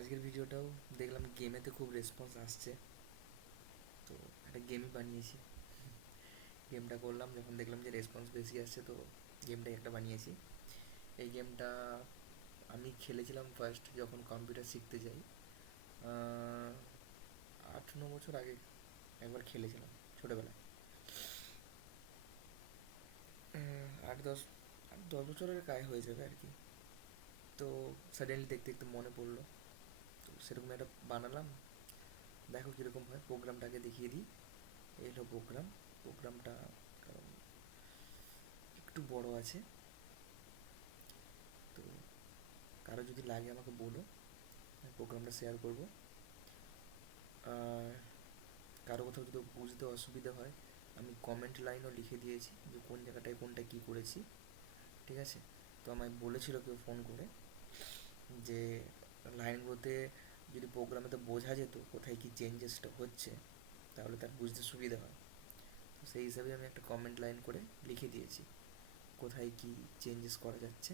আজকের ভিডিওটাও দেখলাম গেমেতে খুব রেসপন্স আসছে, তো একটা গেমই বানিয়েছি। গেমটা করলাম যখন দেখলাম যে রেসপন্স বেশি আসছে, তো গেমটাই একটা বানিয়েছি। এই গেমটা আমি খেলেছিলাম ফার্স্ট যখন কম্পিউটার শিখতে যাই, 8-9 বছর আগে একবার খেলেছিলাম, ছোটোবেলায়। 8-10 বছরের গায়ে হয়ে যাবে আর কি। তো সাডেনলি দেখতে দেখতে মনে পড়লো, তো সেরকম একটা বানালাম। দেখো কীরকম হয়, প্রোগ্রামটাকে দেখিয়ে দিই। এই হলো প্রোগ্রাম। প্রোগ্রামটা একটু বড় আছে, তো কারো যদি লাগে আমাকে বলো, আমি প্রোগ্রামটা শেয়ার করবো। আর কারো কোথাও যদি বুঝতে অসুবিধা হয়, আমি কমেন্ট লাইনও লিখে দিয়েছি যে কোন জায়গাটায় কোনটা কী করেছি, ঠিক আছে? তো আমায় বলেছিল কেউ ফোন করে যে লাইনগুলোতে যদি প্রোগ্রামেতে বোঝা যেত কোথায় কী চেঞ্জেসটা হচ্ছে, তাহলে তার বুঝতে সুবিধা হয়। তো সেই হিসাবে আমি একটা কমেন্ট লাইন করে লিখে দিয়েছি কোথায় কী চেঞ্জেস করা যাচ্ছে।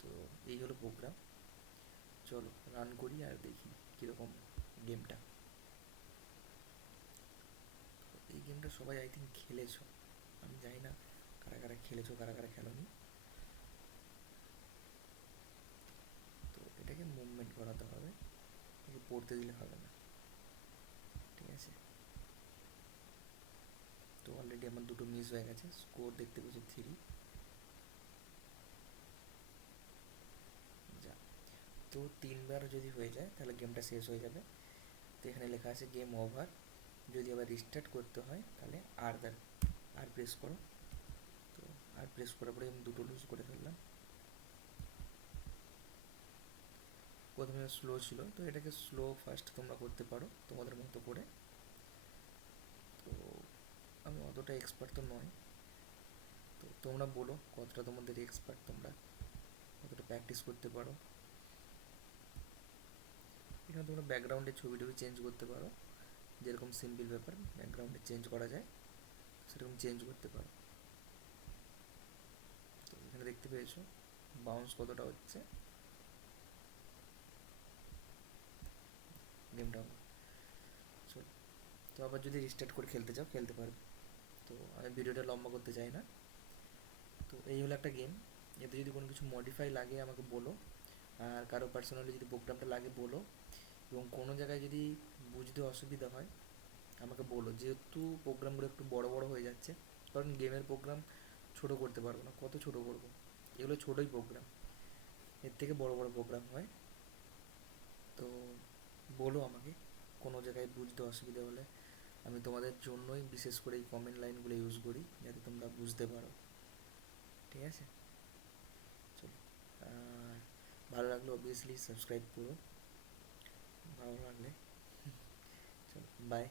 তো এই হলো প্রোগ্রাম। চলো রান করি আর দেখি কীরকম গেমটা। এই গেমটা সবাই আই থিঙ্ক খেলেছো, আমি জানি না কারা কারা খেলেছো কারা কারা খেলোনি। তো এটাকে মুভমেন্ট করাতে হবে, এটাকে পড়তে দিলে হবে না, ঠিক আছে? তো অলরেডি আমার দুটো মিস হয়ে গেছে, স্কোর দেখতে পেয়েছি 3। যা, তো 3বার যদি হয়ে যায় তাহলে গেমটা শেষ হয়ে যাবে। তো এখানে লেখা আছে গেম ওভার। যদি আবার রিস্টার্ট করতে হয় তাহলে আর প্রেস করো। তো আর প্রেস করার পরে আমি দুটো লুজ করে ফেললাম। প্রথমে স্লো ছিল, তো এটাকে স্লো ফাস্ট তোমরা করতে পারো তোমাদের মতো করে। তো আমি অতটা এক্সপার্ট তো নয়, তো তোমরা বলো কতটা তোমাদের এক্সপার্ট, তোমরা কতটা প্র্যাকটিস করতে পারো। এখানে তোমরা ব্যাকগ্রাউন্ডের ছবি টবি চেঞ্জ করতে পারো, যেরকম সিম্পল ব্যাপার ব্যাকগ্রাউন্ডে চেঞ্জ করা যায় সেরকম চেঞ্জ করতে পারো। তো এখানে দেখতে পেয়েছো বাউন্স কতটা হচ্ছে গেমটা। চলো, তো আবার যদি রিস্টার্ট করে খেলতে চাও খেলতে পারবে। তো আমি ভিডিওটা লম্বা করতে চাই না। তো এই হলো একটা গেম। এতে যদি কোনো কিছু মডিফাই লাগে আমাকে বলো, আর কারো পার্সোনালি যদি প্রোগ্রামটা লাগে বলো, এবং কোনো জায়গায় যদি বুঝতে অসুবিধা হয় আমাকে বলো, যেহেতু প্রোগ্রামগুলো একটু বড় বড় হয়ে যাচ্ছে। কারণ গেমের প্রোগ্রাম ছোটো করতে পারবো না, কত ছোটো করবো, এগুলো ছোটোই প্রোগ্রাম, এর থেকে বড় বড় প্রোগ্রাম হয়। তো বলো আমাকে কোনো জায়গায় বুঝতে অসুবিধা হলে, আমি তোমাদের জন্যই বিশেষ করে এই কমেন্ট লাইনগুলো ইউজ করি যাতে তোমরা বুঝতে পারো, ঠিক আছে? চলো, আর ভালো লাগলে অবভিয়াসলি সাবস্ক্রাইব করো, ভালো লাগলে। চলো, বাই।